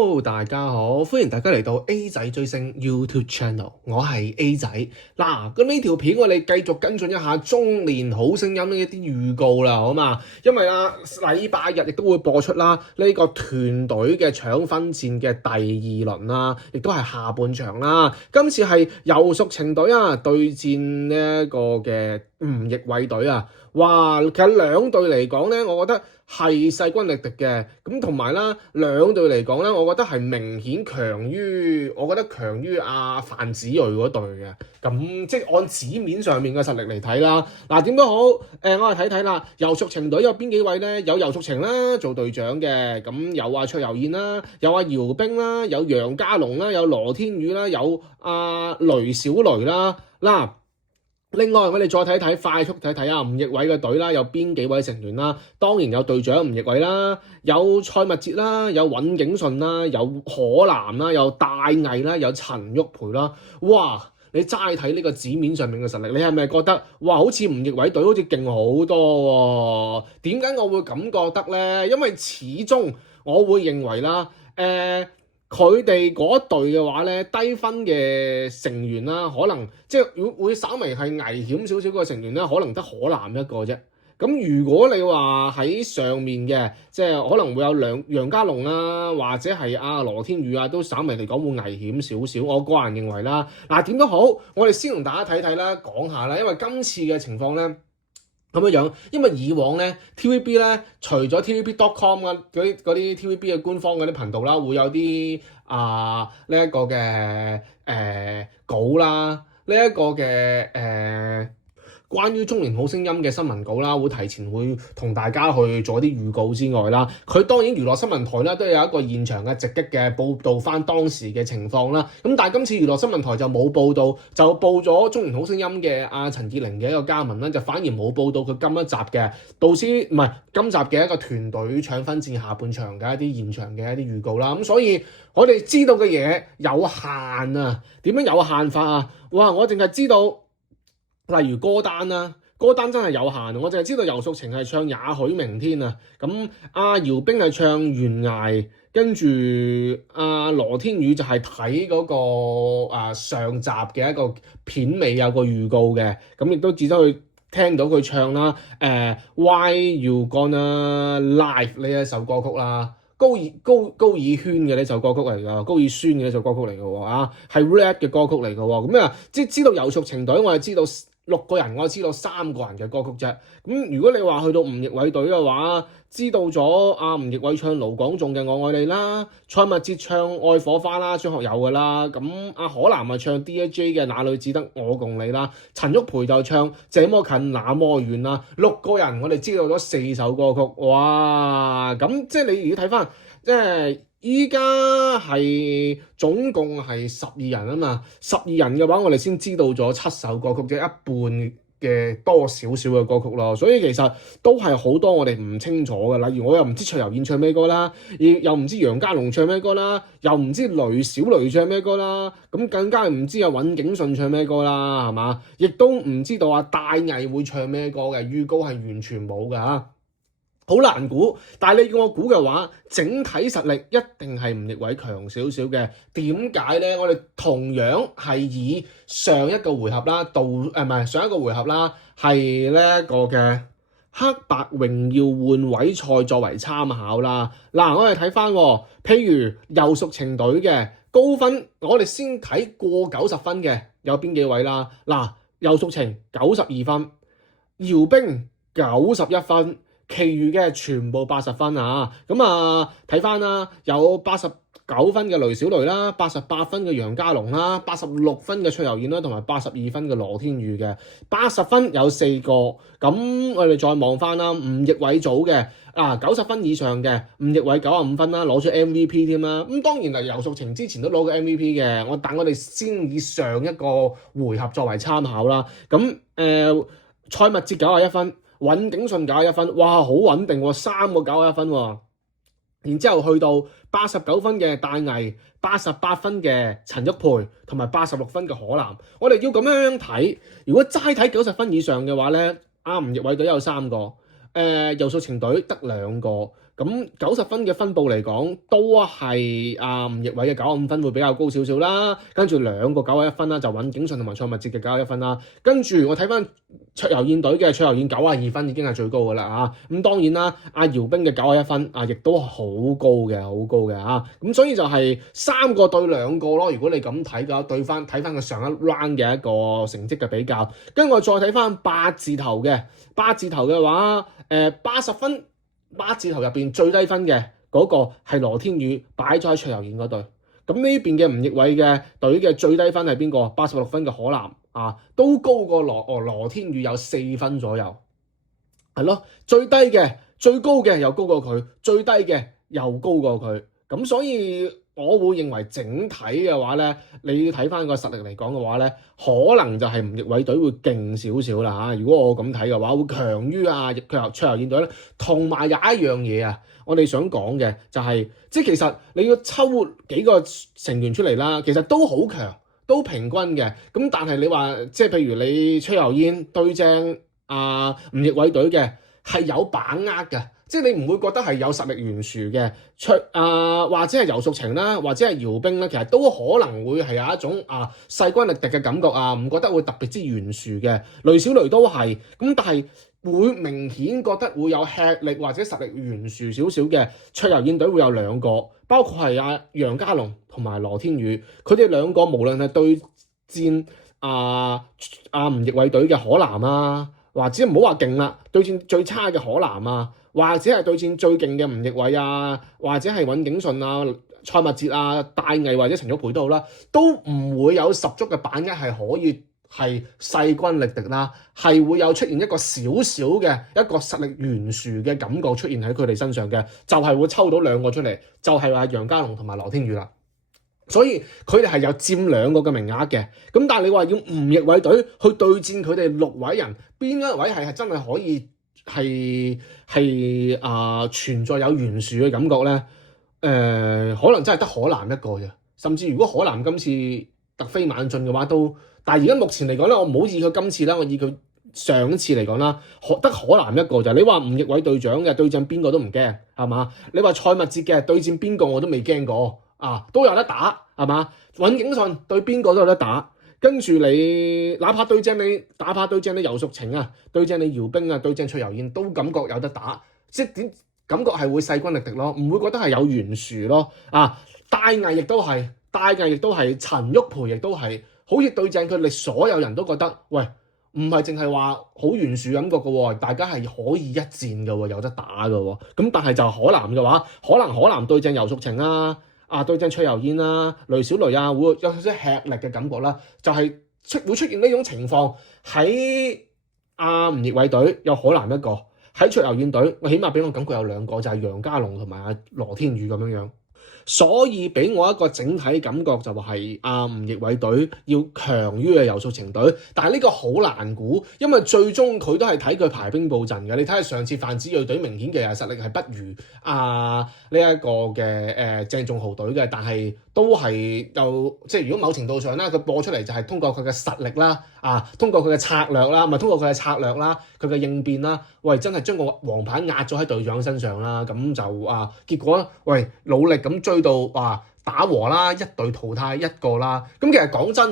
Hello，大家好，歡迎大家嚟到 A 仔追星 YouTube Channel，我係 A 仔。嗱，咁呢條片我哋繼續跟進一下中年好聲音呢一啲預告啦，好嘛？因為禮拜日亦都會播出啦，呢個團隊嘅搶分戰嘅第二輪啦，亦都係下半場啦。今次係游淑晴隊對戰呢一個嘅吳亦偉隊啊。哇，其實兩隊嚟講咧，我覺得係勢均力敵嘅，咁同埋啦，兩隊嚟講咧，我覺得係明顯強於范子睿嗰隊嘅，咁即係按紙面上面嘅實力嚟睇啦。嗱，點都好，我哋睇睇啦，游淑晴隊有邊幾位咧？有游淑晴啦做隊長嘅，咁有卓柔燕啦，有姚冰啦，有楊家龍啦，有羅天宇啦，有雷小雷啦，嗱。另外，我哋再睇睇，快速睇睇吳亦偉嘅隊啦，有邊幾位成員啦？當然有隊長吳亦偉啦，有蔡密哲啦，有尹景順啦，有可嵐啦，有戴毅啦，有陳旭培啦。哇！你齋睇呢個紙面上面嘅實力，你係咪覺得哇？好似吳亦偉隊好似勁好多喎？點解我會咁覺得咧？因為始終我會認為啦，佢哋嗰隊嘅話咧，低分嘅成員啦，可能即係會稍微係危險少少嘅成員咧，可能得可嵐一個啫。咁如果你話喺上面嘅，即係可能會有楊家龍啦，或者係羅天宇都稍微嚟講會危險少少。我個人認為啦，嗱點都好，我哋先同大家睇睇啦，講下啦，因為今次嘅情況咧。咁樣，因為以往咧 TVB 咧，除咗 TVB.com 嗰啲 TVB 嘅官方嗰啲頻道啦，會有啲呢一個嘅稿啦，呢一個嘅關於中年好聲音嘅新聞稿啦，會提前會同大家去做啲預告之外啦，佢當然娛樂新聞台啦都有一個現場嘅直擊嘅報導翻當時嘅情況啦。咁但係今次娛樂新聞台就冇報導，就報咗中年好聲音嘅陳潔靈嘅一個加盟啦，就反而冇報導佢今一集嘅今集嘅一個團隊搶分戰下半場嘅一啲現場嘅一啲預告啦。咁所以我哋知道嘅嘢有限啊，點樣有限法啊？哇！我淨係知道。例如歌單啦，歌單真係有限，我淨係知道游淑晴係唱也許明天啊，咁姚冰係唱懸崖，跟住羅天宇就係睇嗰個上集嘅一個片尾有個預告嘅，咁亦都只得去聽到佢唱啦，Why You Gonna Live 呢一首歌曲啦。高爾宣嘅呢首歌曲嚟㗎，高爾宣嘅呢首歌曲嚟㗎喎，係 rap 嘅歌曲嚟㗎喎，咁即係知道游淑晴隊，我係知道6個人，我知道3個人嘅歌曲啫。咁如果你話去到吳亦偉隊嘅話，知道咗吳亦偉唱盧廣仲嘅我愛你啦，蔡密哲唱愛火花啦，張學友㗎啦。咁可嵐啊唱 D.A.J 嘅哪裏只得我共你啦，陳旭培就唱這麼近那麼遠啦。6個人我哋知道咗4首歌曲，哇！咁即係你如果睇翻，即係依家係總共係12人啊嘛，12人嘅話我哋先知道咗7首歌曲，即係一半嘅多少少嘅歌曲咯，所以其實都係好多我哋唔清楚嘅。例如我又唔知卓柔燕唱咩歌啦，又唔知楊家龍唱咩歌啦，又唔知雷小雷唱咩歌啦，咁更加唔知尹景順唱咩歌啦，係嘛？亦都唔知道戴毅會唱咩歌嘅，預告係完全冇嘅嚇。好難估，但係你叫我估嘅話，整體實力一定係吳亦偉強少少嘅。點解咧？我哋同樣係以上一個回合啦，上一個回合啦，係呢一個嘅黑白榮耀換位賽作為參考啦。嗱，我哋睇翻，譬如游淑晴隊嘅高分，我哋先睇過90分嘅有邊幾位啦。嗱，游淑晴92分，姚冰91分。其餘嘅全部80分啊！咁睇翻啦，有89分嘅雷小雷啦，88分嘅楊家龍啦，86分嘅卓柔燕啦，同埋82分嘅羅天宇嘅80分有4個。咁我哋再望翻啦，吳亦偉組嘅90分以上嘅吳亦偉95分啦，攞咗 MVP 添啦。咁當然游淑晴之前都攞過 MVP 嘅，但我哋先以上一個回合作為參考啦。咁蔡密哲91分。尹景順91分，哇，好穩定喎，3個91分喎。然之後去到89分嘅戴毅，88分嘅陳旭培，同埋86分嘅可嵐。我哋要咁樣睇，如果齋睇90分以上嘅話咧，吳亦偉隊有3個，游淑晴隊得2個。咁90分嘅分佈嚟講，都係吳奕偉嘅95分會比較高少少啦。跟住兩個91分啦，就尹景順同埋蔡密哲嘅91分啦。跟住我睇翻卓柔燕隊嘅卓柔燕92分已經係最高噶啦嚇。咁當然啦，阿姚兵嘅91分亦都好高嘅，好高嘅嚇。咁所以就係3個對2個咯。如果你咁睇嘅話，睇翻佢上一 round 嘅一個成績嘅比較，跟住我再睇翻8字頭嘅話，80分。8字頭入邊最低分嘅嗰個係羅天宇擺咗喺卓柔燕嗰隊，咁呢邊嘅吳奕偉嘅隊嘅最低分係邊個？86分嘅可南都高過羅天宇有4分左右，係咯，最低嘅、最高嘅又高過佢，最低嘅又高過佢，咁所以我會認為整體嘅話咧，你要睇翻個實力嚟講嘅話咧，可能就係吳奕偉隊會勁少少啦嚇。如果我咁睇嘅話，會強於卓柔燕隊咧。同埋有一樣嘢我哋想講嘅就係，即係其實你要抽幾個成員出嚟啦，其實都好強，都平均嘅。咁但係你話即係譬如你卓柔燕對正吳奕偉隊嘅係有把握嘅。即係你唔會覺得係有實力懸殊嘅，或者係尤淑晴啦，或者係姚兵咧，其實都可能會係有一種勢均力敵嘅感覺唔覺得會特別之懸殊嘅。雷小雷都係，咁但係會明顯覺得會有吃力或者實力懸殊少少嘅卓柔燕隊會有2個，包括係楊家龍同埋羅天宇，佢哋2個無論係對戰吳奕偉隊嘅可南或者唔好話勁啦，對戰最差嘅可南或者係對戰最勁嘅吳奕偉或者係尹景順蔡密哲戴毅或者陳玉培都好啦，都唔會有十足嘅把握係可以係勢均力敵啦，係會有出現一個少少嘅一個實力懸殊嘅感覺出現喺佢哋身上嘅，就係會抽到2個出嚟，就係話楊家龍同埋羅天宇啦。所以佢哋係有佔2個嘅名額嘅，咁但係你話要吳奕偉隊去對戰佢哋6位人，邊一位係真係可以係存在有懸殊嘅感覺咧？可能真係得可南一個啫，甚至如果可南今次突飛猛進嘅話都，但係而家目前嚟講咧，我唔好以佢今次啦，我以佢上一次嚟講啦，得可南一個就，你話吳奕偉隊長嘅對戰邊個都唔驚係嘛？你話蔡密哲嘅對戰邊個我都未驚過。都有得打係嘛？尹景順對邊個都有得打，跟住你哪怕對正你尤淑晴對正你姚兵對正卓柔燕都感覺有得打，即係點感覺係會勢均力敵咯，唔會覺得係有懸殊咯。戴毅亦都係陳玉培亦都係，好似對正佢哋所有人都覺得喂，唔係淨係話好懸殊感覺嘅喎，大家係可以一戰嘅喎，有得打嘅喎。咁但係就可南嘅話，可南對正尤淑晴對正卓柔燕雷小雷會有少少吃力嘅感覺啦，就係會出現呢種情況喺吳奕偉隊有可南一個，喺卓柔燕隊我起碼俾我感覺有2個，就係楊家龍同埋羅天宇咁樣。所以俾我一個整體感覺就係吳奕偉隊要強於尤淑晴隊，但係呢個好難估，因為最終佢都係睇佢排兵布陣嘅。你睇下上次范子睿隊明顯嘅實力係不如呢一個嘅鄭仲豪隊嘅，但係都係即係如果某程度上佢播出嚟就係通過佢嘅實力啦，通過佢嘅策略啦，通過佢嘅策略啦，佢嘅應變啦，喂真係將個黃牌壓咗喺隊長身上啦，咁就結果努力咁追到打和啦，一隊淘汰1個啦。咁其實講真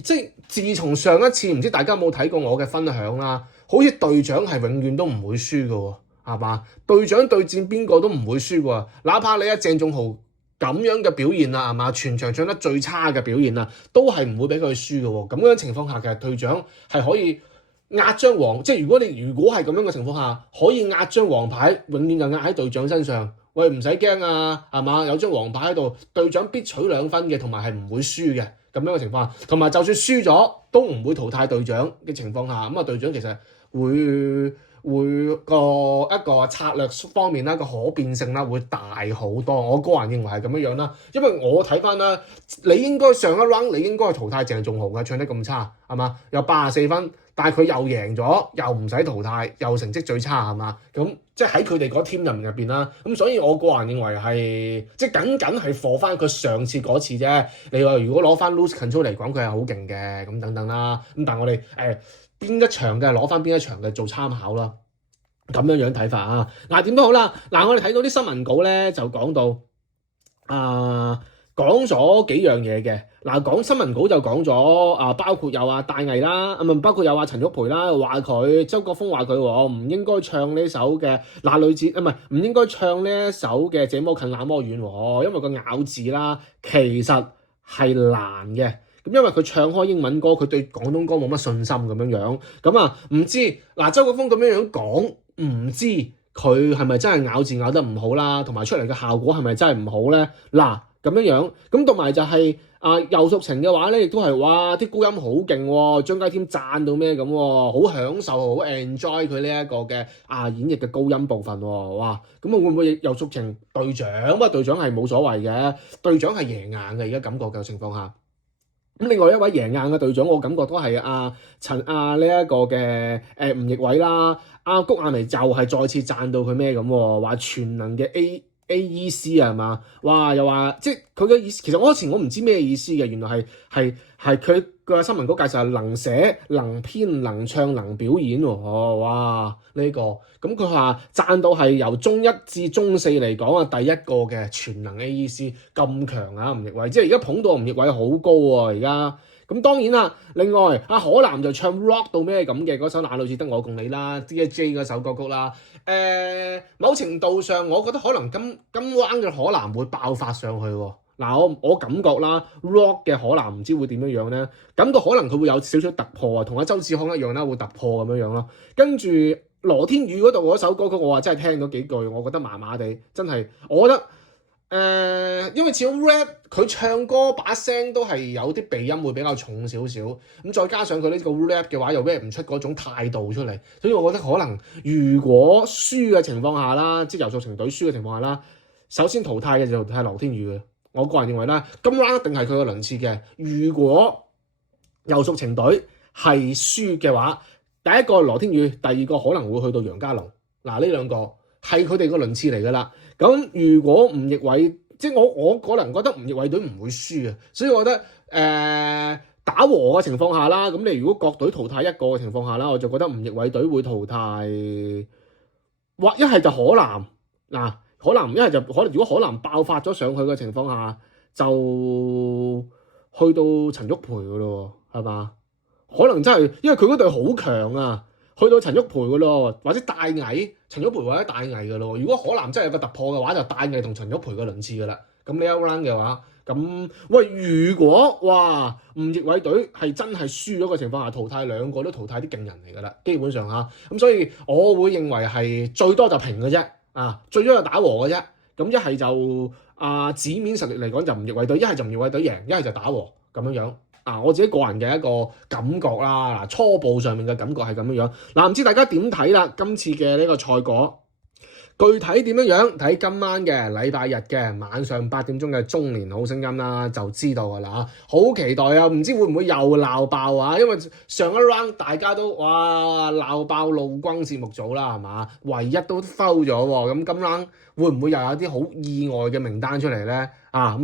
即係自從上一次唔知大家有冇睇過我嘅分享啦，好似隊長係永遠都唔會輸嘅喎，係嘛？隊長對戰邊個都唔會輸喎，哪怕你鄭仲豪咁樣嘅表現係嘛？全場唱得最差嘅表現都係唔會俾佢輸嘅喎。咁樣情況下，其實隊長係可以壓張即係如果係咁樣嘅情況下，可以壓張黃牌，永遠就壓喺隊長身上。喂，唔使驚係嘛？有張黃牌喺度，隊長必取2分嘅，同埋係唔會輸嘅咁樣嘅情況下，同埋就算輸咗都唔會淘汰隊長嘅情況下，咁隊長其實會一個策略方面個可變性會大好多。我個人認為係咁樣啦，因為我睇翻啦，你應該上一 round 你應該係淘汰鄭仲豪嘅，唱得咁差係嘛？有84分，但係佢又贏咗，又唔使淘汰，又成績最差係嘛？咁即係喺佢哋嗰 team 入邊啦。咁所以我個人認為係即係僅係貨翻佢上次嗰次啫。你話如果攞翻 lose control 嚟講，佢係好勁嘅咁等等啦。咁但係我哋邊一場嘅攞翻邊一場嘅做參考啦。咁樣睇法啊。嗱點都好啦，嗱我哋睇到啲新聞稿咧就講到講咗幾樣嘢嘅。嗱講新聞稿就講咗包括有戴藝啦，包括有陳玉培啦，話佢周國峰話佢唔應該唱呢首嘅那女子唔應該唱呢一首嘅這麼近那麼遠喎，因為個咬字啦其實係難嘅。咁因為佢唱開英文歌，佢對廣東歌冇乜信心咁樣。咁唔知周國峰咁樣講，唔知佢係咪真係咬字咬得唔好啦，同埋出嚟嘅效果係咪真係唔好咧？咁樣，咁同埋就係游淑晴嘅話咧，亦都係哇啲高音好勁喎，張佳添讚到咩咁喎，好享受好 enjoy 佢呢一個嘅演繹嘅高音部分喎，哇！咁會唔會游淑晴隊長？隊長係冇所謂嘅，隊長係贏硬嘅，而家感覺嘅情況下。咁另外一位贏硬嘅隊長，我感覺都係呢一個嘅吳奕偉啦，谷婭溦就係再次讚到佢咩咁喎，話全能嘅 AEC 係嘛？哇！又話即係佢嘅意思，其實我以前我唔知咩意思嘅，原來係佢個新聞稿介紹係能寫、能編、能唱、能表演喎。哇！呢個咁佢話讚到係由中一至中四嚟講第一個嘅全能 AEC 咁強啊！吳奕偉即係而家捧到吳奕偉好高喎，而家。咁當然啦，另外可南就唱 rock 到咩咁嘅嗰首《那女子得我共你》啦 ，DJ 嗰首歌曲啦。某程度上，我覺得可能今 round 嘅可南會爆發上去喎。我感覺啦 ，rock 嘅可南唔知會點樣咧，感覺可能佢會有少少突破同阿周志康一樣啦，會突破咁樣咯。跟住羅天宇嗰度嗰首歌曲，我話真係聽咗幾句，我覺得麻麻地，真係，我覺得。因為始終 rap 佢唱歌把聲都係有啲鼻音會比較重少少，咁再加上佢呢個 rap 嘅話又 rap 唔出嗰種態度出嚟，所以我覺得可能如果輸嘅情況下啦，即係游淑晴隊輸嘅情況下啦，首先淘汰嘅就係羅天宇嘅，我個人認為啦，今 round 一定係佢個輪次嘅。如果游淑晴隊係輸嘅話，第一個羅天宇，第二個可能會去到楊家龍，呢兩個係佢哋個輪次嚟噶啦。咁如果吳奕偉，即係我個人覺得吳奕偉隊唔會輸啊，所以我覺得打和嘅情況下啦，咁你如果各隊淘汰一個嘅情況下啦，我就覺得吳奕偉隊會淘汰，或一係就可南可南，一係就可能如果可南爆發咗上去嘅情況下，就去到陳玉培噶咯，係嘛？可能真係因為佢嗰隊好強啊。去到陳玉培嘅咯，或者戴藝、陳玉培或者戴藝嘅咯。如果可南真係有個突破嘅話，就戴藝同陳玉培嘅輪次嘅啦。咁呢一 round 嘅話，咁如果吳奕偉隊係真係輸咗嘅情況下，淘汰兩個都淘汰啲勁人嚟嘅啦，基本上咁所以我會認為係最多就平嘅啫，最多就打和嘅啫。咁一係就紙面實力嚟講就吳奕偉隊，一係就吳奕偉隊贏，一係就打和咁樣。我自己個人嘅一個感覺啦，初步上面嘅感覺係咁樣。唔知大家點睇啦？今次嘅呢個賽果，具體點樣睇今晚嘅禮拜日嘅晚上8點鐘嘅中年好聲音啦，就知道㗎啦。好期待啊！唔知會唔會又鬧爆啊？因為上一 round 大家都鬧爆陸軍節目組啦，係嘛？唯一都 foul 咗喎。咁今 round 會唔會又有啲好意外嘅名單出嚟咧？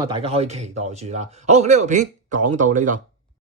大家可以期待住啦。好，呢條片講到呢度。